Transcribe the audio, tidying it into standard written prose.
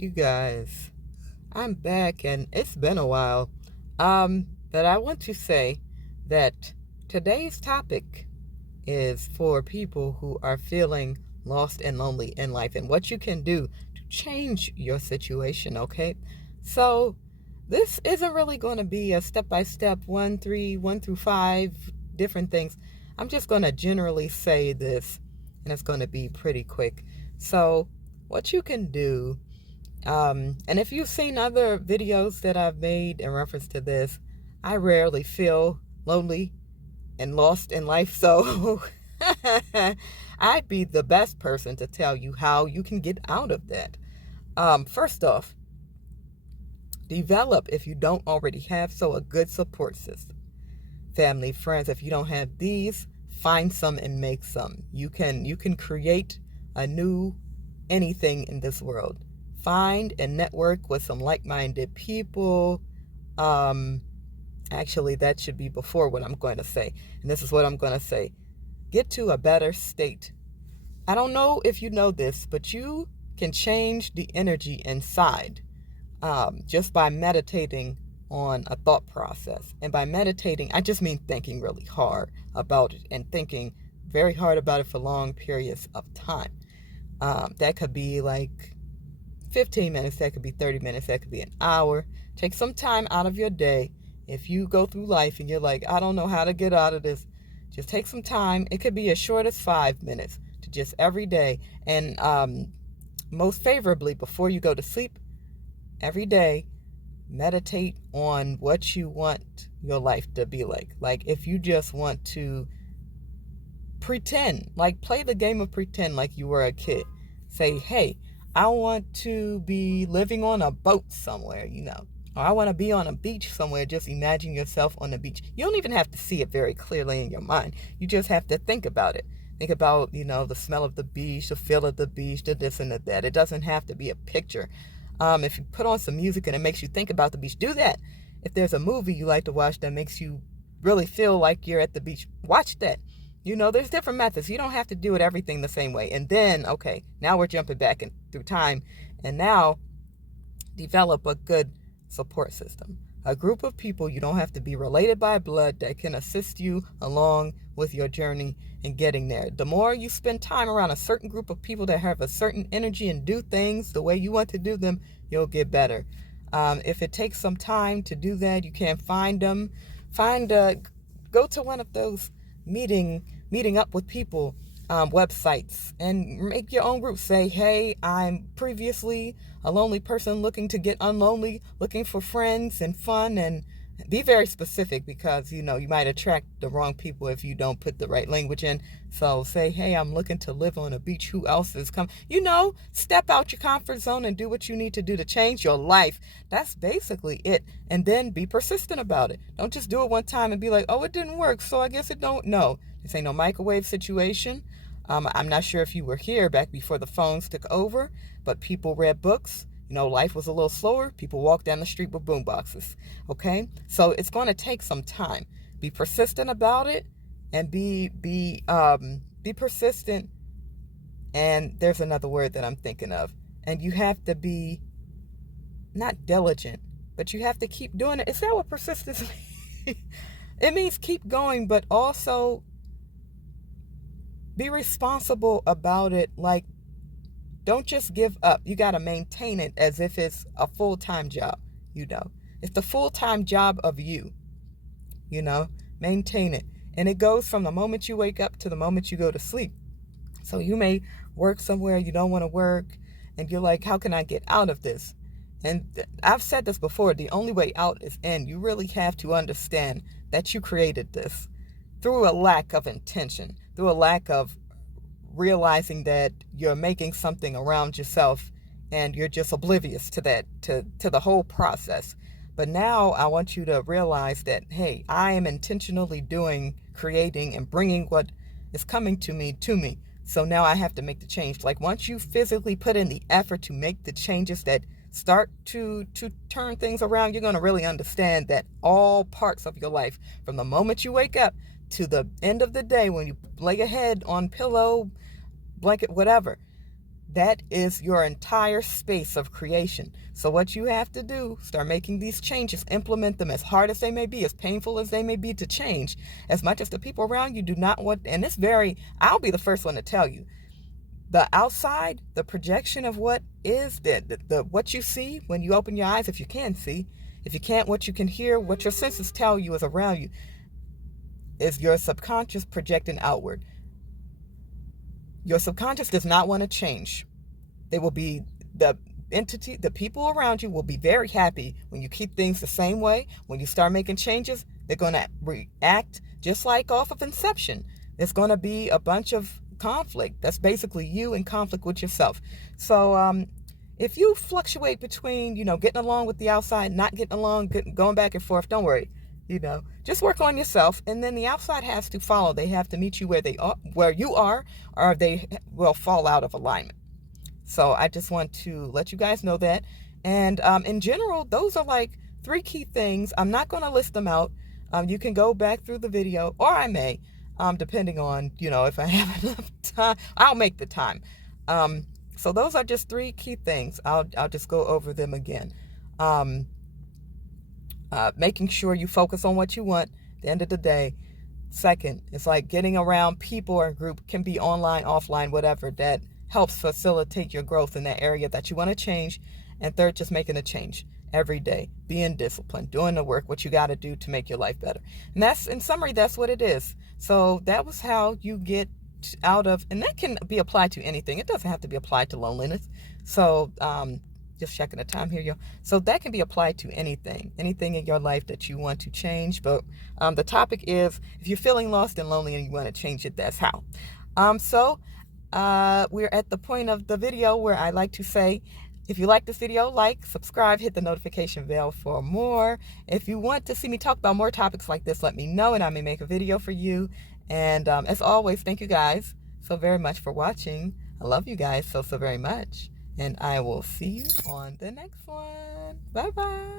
You guys, I'm back and it's been a while. But I want to say that today's topic is for people who are feeling lost and lonely in life and what you can do to change your situation, okay? So, this isn't really going to be a step by step 1 through 5 different things. I'm just going to generally say this and it's going to be pretty quick. So, what you can do and if you've seen other videos that I've made in reference to this, I rarely feel lonely and lost in life. So I'd be the best person to tell you how you can get out of that. First off, develop, if you don't already have so, a good support system. Family, friends, if you don't have these, find some and make some. You can create a new anything in this world. Find and network with some like-minded people. Um, Actually, that should be before what I'm going to say. And this is what I'm going to say. Get to a better state. I don't know if you know this, but you can change the energy inside just by meditating on a thought process. And by meditating, I just mean thinking really hard about it and thinking very hard about it for long periods of time. That could be like 15 minutes, that could be 30 minutes, that could be an hour. Take some time out of your day. If you go through life and you're like, I don't know how to get out of this, just take some time. It could be as short as 5 minutes to just every day. And most favorably, before you go to sleep, every day, meditate on what you want your life to be like. Like if you just want to pretend, like play the game of pretend like you were a kid. Say, hey, I want to be living on a boat somewhere. Or I want to be on a beach somewhere. Just imagine yourself on the beach. You don't even have to see it very clearly in your mind. You just have to think about it. Think about, the smell of the beach, the feel of the beach, the this and the that. It doesn't have to be a picture. If you put on some music and it makes you think about the beach, do that. If there's a movie you like to watch that makes you really feel like you're at the beach, watch that. There's different methods. You don't have to do it everything the same way. And then, okay, now we're jumping back in through time. And now develop a good support system. A group of people you don't have to be related by blood that can assist you along with your journey and getting there. The more you spend time around a certain group of people that have a certain energy and do things the way you want to do them, you'll get better. If it takes some time to do that, you can't find them. Go to one of those meeting up with people websites and make your own group. Say, hey, I'm previously a lonely person looking to get unlonely, looking for friends and fun, and be very specific because you might attract the wrong people if you don't put the right language in. So say, hey, I'm looking to live on a beach. Who else is coming? Step out your comfort zone and do what you need to do to change your life. That's basically it. And then be persistent about it. Don't just do it one time and be like, oh, it didn't work, so I guess it don't. No, this ain't no microwave situation. I'm not sure if you were here back before the phones took over, but people read books. Life was a little slower. People walked down the street with boom boxes. Okay? So it's going to take some time. Be persistent about it and be persistent. And there's another word that I'm thinking of. And you have to be not diligent, but you have to keep doing it. Is that what persistence means? It means keep going, but also be responsible about it. Like, don't just give up. You got to maintain it as if it's a full-time job. It's the full-time job of you. Maintain it. And it goes from the moment you wake up to the moment you go to sleep. So you may work somewhere you don't want to work, and you're like, how can I get out of this? And I've said this before, the only way out is in. You really have to understand that you created this through a lack of intention, through a lack of realizing that you're making something around yourself and you're just oblivious to that, to the whole process. But now I want you to realize that, hey, I am intentionally creating and bringing what is coming to me. So now I have to make the change. Like once you physically put in the effort to make the changes that start to turn things around, you're going to really understand that all parts of your life, from the moment you wake up to the end of the day, when you lay your head on pillow, blanket, whatever, That is your entire space of creation. So what you have to do, start making these changes, implement them, as hard as they may be, as painful as they may be to change, as much as the people around you do not want. And I'll be the first one to tell you, the outside, the projection of what is the what you see when you open your eyes, if you can see, if you can't, what you can hear, what your senses tell you is around you, is your subconscious projecting outward. Your subconscious does not want to change. They will be the people around you will be very happy when you keep things the same way. When you start making changes, they're going to react just like off of inception. There's going to be a bunch of conflict. That's basically you in conflict with yourself. So if you fluctuate between, getting along with the outside, not getting along, going back and forth, don't worry. Just work on yourself, and then the outside has to follow. They have to meet you where you are, or they will fall out of alignment. So I just want to let you guys know that. And in general, those are like 3 key things. I'm not going to list them out. You can go back through the video, or I may, depending on, if I have enough time. I'll make the time. So those are just 3 key things. I'll just go over them again. Making sure you focus on what you want at the end of the day. Second, it's like getting around people or group, can be online, offline, whatever, that helps facilitate your growth in that area that you want to change. And third, just making a change every day, being disciplined, doing the work, what you got to do to make your life better. And that's, in summary, that's what it is. So that was how you get out of, and that can be applied to anything. It doesn't have to be applied to loneliness. So, just checking the time here, y'all. So that can be applied to anything in your life that you want to change. But the topic is, if you're feeling lost and lonely and you want to change it, that's how. We're at the point of the video where I like to say, if you like this video, like, subscribe, hit the notification bell for more. If you want to see me talk about more topics like this, let me know, and I may make a video for you. And as always, thank you guys so very much for watching. I love you guys so very much. And I will see you on the next one. Bye-bye.